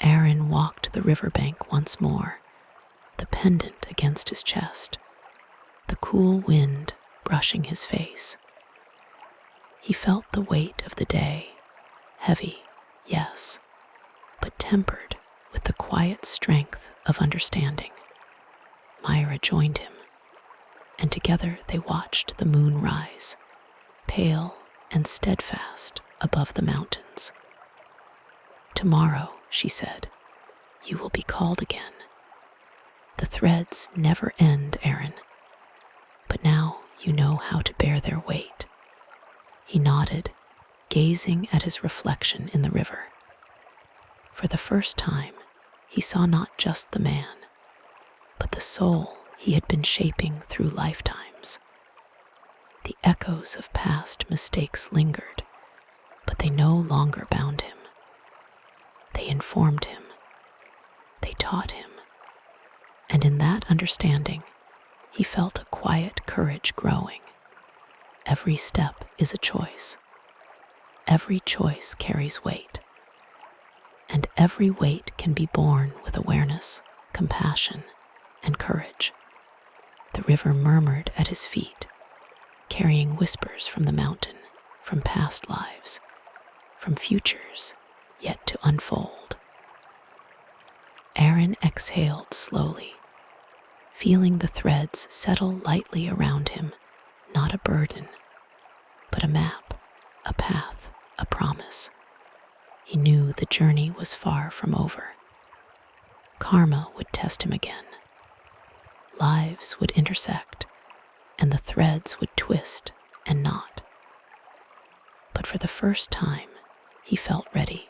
Aaron walked the riverbank once more, the pendant against his chest, the cool wind brushing his face. He felt the weight of the day, heavy, yes, but tempered with the quiet strength of understanding. Myra joined him, and together they watched the moon rise, pale and steadfast above the mountains. "Tomorrow," she said, "you will be called again. The threads never end, Aaron, but now you know how to bear their weight." He nodded, gazing at his reflection in the river. For the first time, he saw not just the man, but the soul he had been shaping through lifetimes. The echoes of past mistakes lingered, but they no longer bound him. They informed him. They taught him. And in that understanding, he felt a quiet courage growing. Every step is a choice. Every choice carries weight. And every weight can be borne with awareness, compassion, and courage. The river murmured at his feet, carrying whispers from the mountain, from past lives, from futures yet to unfold. Aaron exhaled slowly, feeling the threads settle lightly around him, not a burden, but a map, a path, a promise. He knew the journey was far from over. Karma would test him again. Lives would intersect, and the threads would twist and knot. But for the first time, he felt ready.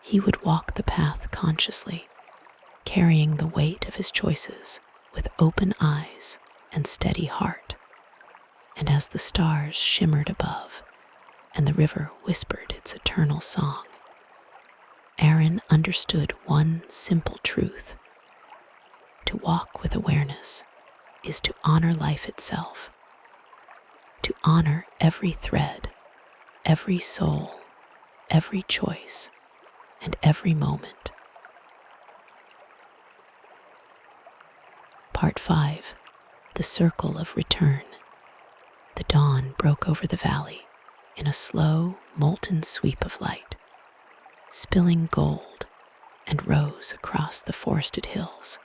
He would walk the path consciously, carrying the weight of his choices with open eyes and steady heart. And as the stars shimmered above and the river whispered its eternal song, Aaron understood one simple truth. To walk with awareness is to honor life itself, to honor every thread, every soul, every choice, and every moment. Part 5. The Circle of Return. The dawn broke over the valley in a slow, molten sweep of light, spilling gold and rose across the forested hills.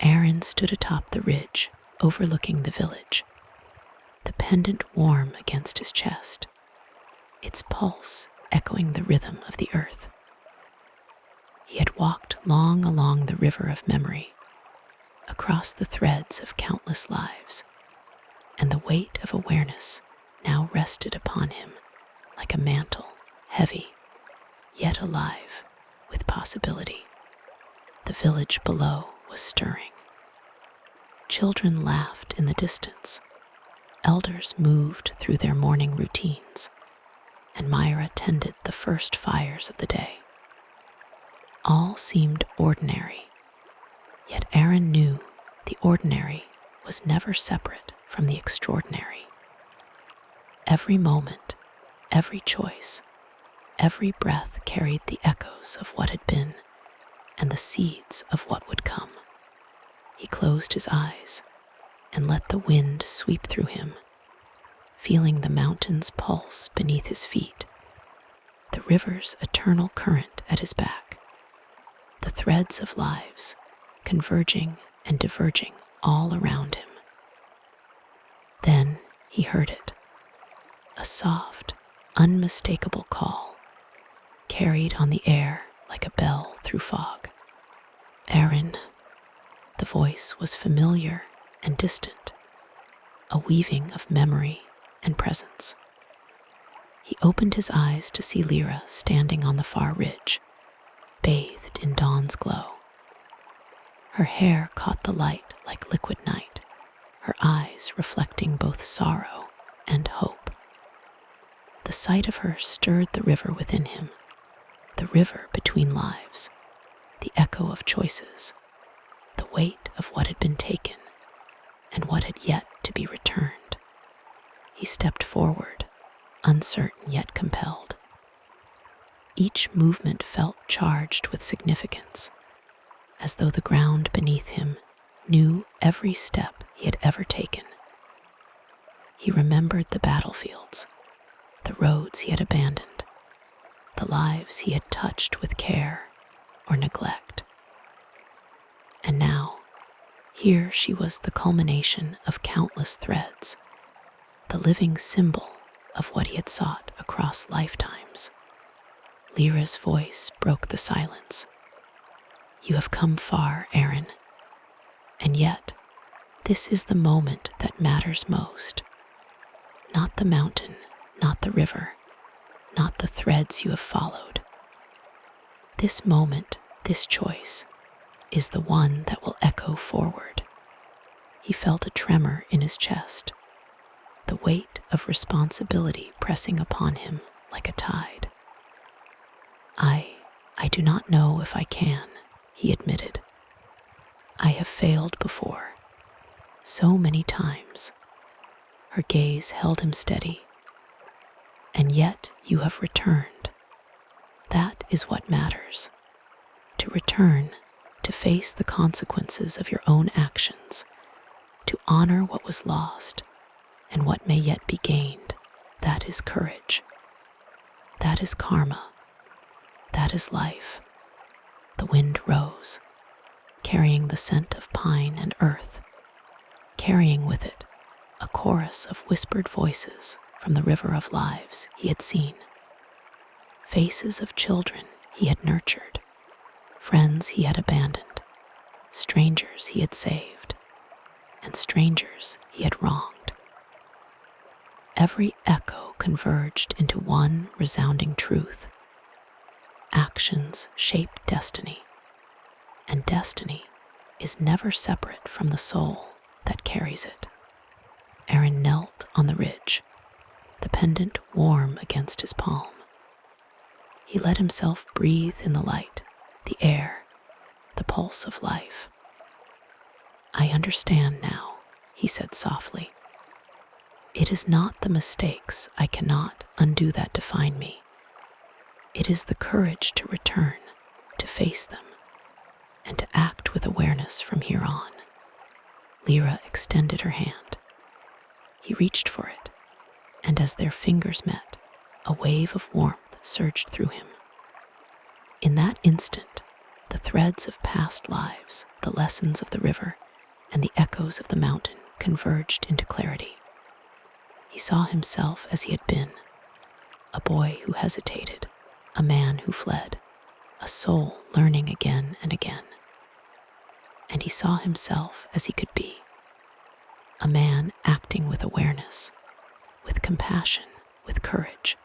Aaron stood atop the ridge, overlooking the village, the pendant warm against his chest, its pulse echoing the rhythm of the earth. He had walked long along the river of memory, across the threads of countless lives, and the weight of awareness now rested upon him like a mantle, heavy, yet alive with possibility. The village below was stirring. Children laughed in the distance. Elders moved through their morning routines, and Myra tended the first fires of the day. All seemed ordinary, yet Aaron knew the ordinary was never separate from the extraordinary. Every moment, every choice, every breath carried the echoes of what had been and the seeds of what would come. He closed his eyes and let the wind sweep through him, feeling the mountain's pulse beneath his feet, the river's eternal current at his back, the threads of lives converging and diverging all around him. Then he heard it, a soft, unmistakable call, carried on the air like a bell through fog. Aaron. The voice was familiar and distant, a weaving of memory and presence. He opened his eyes to see Lyra standing on the far ridge, bathed in dawn's glow. Her hair caught the light like liquid night, her eyes reflecting both sorrow and hope. The sight of her stirred the river within him, the river between lives, the echo of choices, the weight of what had been taken and what had yet to be returned. He stepped forward, uncertain yet compelled. Each movement felt charged with significance, as though the ground beneath him knew every step he had ever taken. He remembered the battlefields, the roads he had abandoned, the lives he had touched with care or neglect. And now, here she was, the culmination of countless threads, the living symbol of what he had sought across lifetimes. Lyra's voice broke the silence. "You have come far, Aaron. And yet, this is the moment that matters most. Not the mountain, not the river, not the threads you have followed. This moment, this choice, is the one that will echo forward." He felt a tremor in his chest, the weight of responsibility pressing upon him like a tide. I do not know if I can," he admitted. "I have failed before, so many times." Her gaze held him steady. "And yet you have returned. That is what matters. To return, to face the consequences of your own actions, to honor what was lost and what may yet be gained, that is courage. That is karma. That is life." The wind rose, carrying the scent of pine and earth, carrying with it a chorus of whispered voices from the river of lives he had seen. Faces of children he had nurtured, friends he had abandoned, strangers he had saved, and strangers he had wronged. Every echo converged into one resounding truth. Actions shape destiny, and destiny is never separate from the soul that carries it. Aaron knelt on the ridge, the pendant warm against his palm. He let himself breathe in the light, the air, the pulse of life. "I understand now," he said softly. "It is not the mistakes I cannot undo that define me. It is the courage to return, to face them, and to act with awareness from here on." Lyra extended her hand. He reached for it, and as their fingers met, a wave of warmth surged through him. In that instant, the threads of past lives, the lessons of the river, and the echoes of the mountain converged into clarity. He saw himself as he had been, a boy who hesitated, a man who fled, a soul learning again and again. And he saw himself as he could be, a man acting with awareness, with compassion, with courage,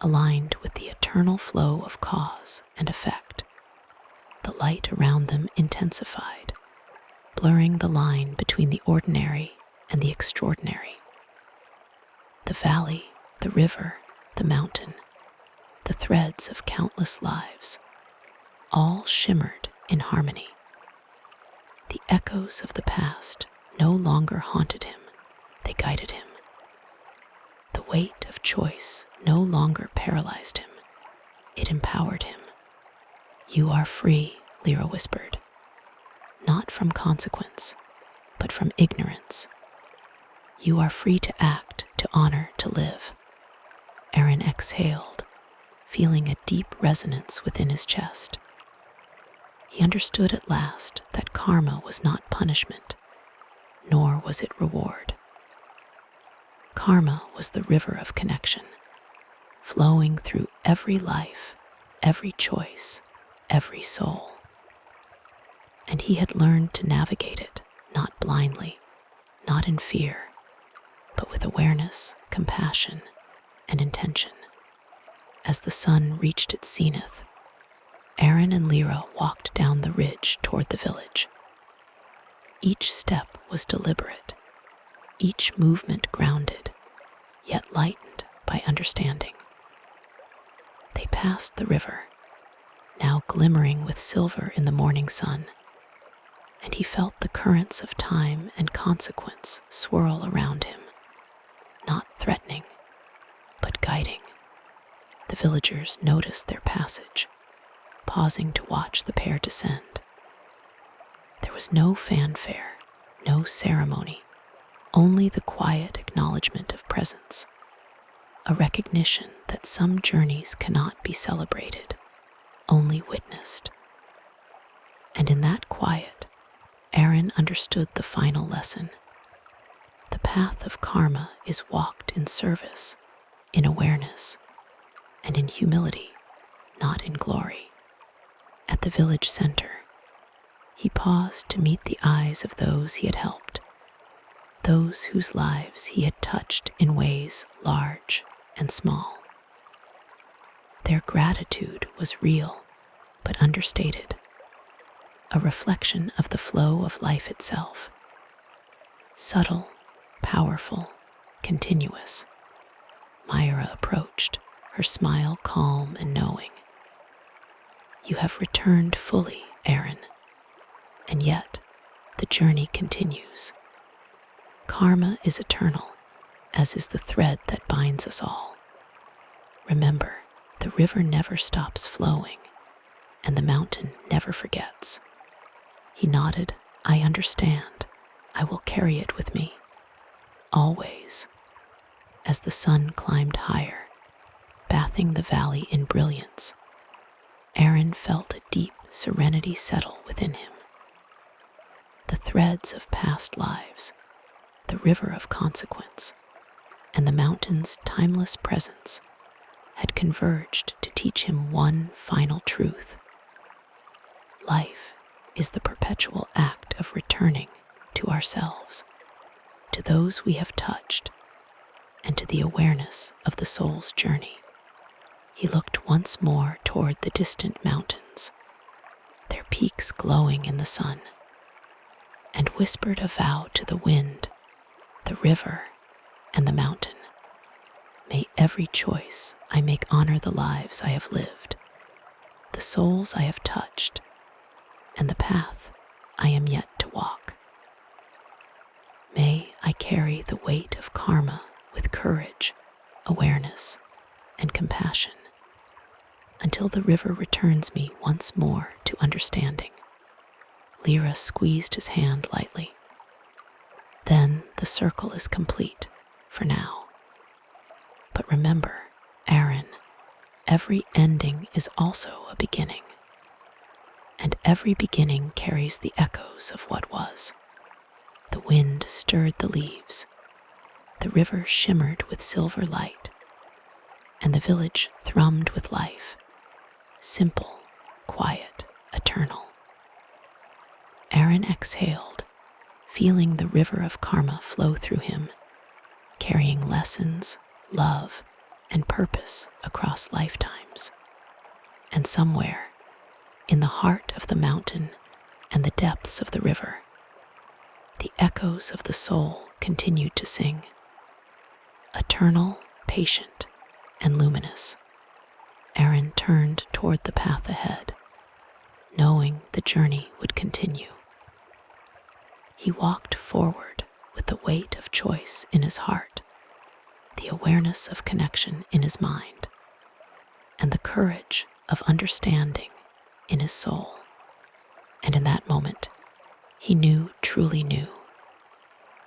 aligned with the eternal flow of cause and effect. The light around them intensified, blurring the line between the ordinary and the extraordinary. The valley, the river, the mountain, the threads of countless lives, all shimmered in harmony. The echoes of the past no longer haunted him, they guided him. The weight of choice no longer paralyzed him, it empowered him. "You are free," Lyra whispered, "not from consequence, but from ignorance. You are free to act, to honor, to live." Aaron exhaled, feeling a deep resonance within his chest. He understood at last that karma was not punishment, nor was it reward. Karma was the river of connection, flowing through every life, every choice, every soul. And he had learned to navigate it, not blindly, not in fear, but with awareness, compassion, and intention. As the sun reached its zenith, Aaron and Lyra walked down the ridge toward the village, Each step was deliberate, each movement grounded, yet lightened by understanding. They passed the river, now glimmering with silver in the morning sun, and he felt the currents of time and consequence swirl around him, not threatening, but guiding. The villagers noticed their passage, pausing to watch the pair descend. There was no fanfare, no ceremony, only the quiet acknowledgement of presence, a recognition that some journeys cannot be celebrated, only witnessed. And in that quiet, Aaron understood the final lesson. The path of karma is walked in service, in awareness, and in humility, not in glory. At the village center, he paused to meet the eyes of those he had helped, those whose lives he had touched in ways large and small. Their gratitude was real, but understated, a reflection of the flow of life itself. Subtle, powerful, continuous. Myra approached, her smile calm and knowing. You have returned fully, Aaron, and yet the journey continues. Karma is eternal, as is the thread that binds us all. Remember, the river never stops flowing, and the mountain never forgets. He nodded. I understand. I will carry it with me. Always. As the sun climbed higher, bathing the valley in brilliance, Aaron felt a deep serenity settle within him. The threads of past lives, the river of consequence, and the mountain's timeless presence had converged to teach him one final truth. Life is the perpetual act of returning to ourselves, to those we have touched, and to the awareness of the soul's journey. He looked once more toward the distant mountains, their peaks glowing in the sun, and whispered a vow to the wind, the river, and the mountain. May every choice I make honor the lives I have lived, the souls I have touched, and the path I am yet to walk. May I carry the weight of karma with courage, awareness, and compassion, until the river returns me once more to understanding. Lyra squeezed his hand lightly. Then the circle is complete, for now. But remember, Aaron, every ending is also a beginning. And every beginning carries the echoes of what was. The wind stirred the leaves, the river shimmered with silver light, and the village thrummed with life, simple, quiet, eternal. Aaron exhaled, feeling the river of karma flow through him, carrying lessons, love, and purpose across lifetimes. And somewhere, in the heart of the mountain and the depths of the river, the echoes of the soul continued to sing, eternal, patient, and luminous. Aaron turned toward the path ahead, knowing the journey would continue. He walked forward with the weight of choice in his heart, the awareness of connection in his mind, and the courage of understanding in his soul. And in that moment, he knew, truly knew,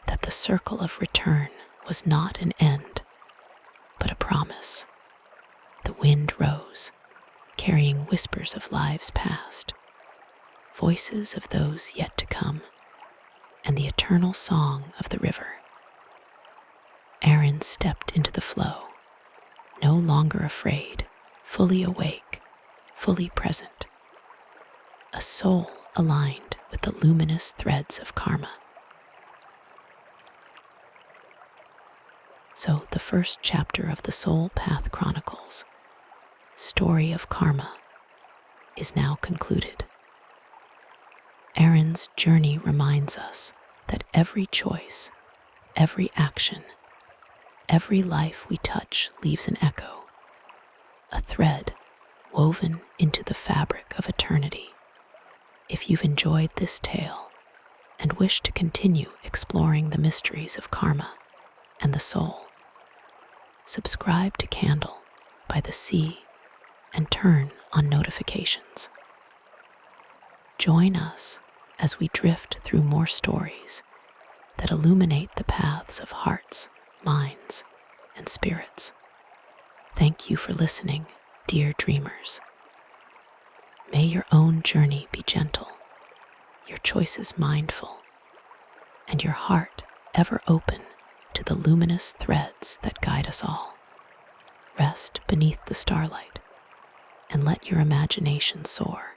that the circle of return was not an end, but a promise. The wind rose, carrying whispers of lives past, voices of those yet to come, and the eternal song of the river. Aaron stepped into the flow, no longer afraid, fully awake, fully present, a soul aligned with the luminous threads of karma. So the first chapter of the Soul Path Chronicles, Story of Karma, is now concluded. Aaron Aaron's journey reminds us that every choice, every action, every life we touch leaves an echo, a thread woven into the fabric of eternity. If you've enjoyed this tale and wish to continue exploring the mysteries of karma and the soul, subscribe to Candle by the Sea and turn on notifications. Join us as we drift through more stories that illuminate the paths of hearts, minds, and spirits. Thank you for listening, dear dreamers. May your own journey be gentle, your choices mindful, and your heart ever open to the luminous threads that guide us all. Rest beneath the starlight and let your imagination soar.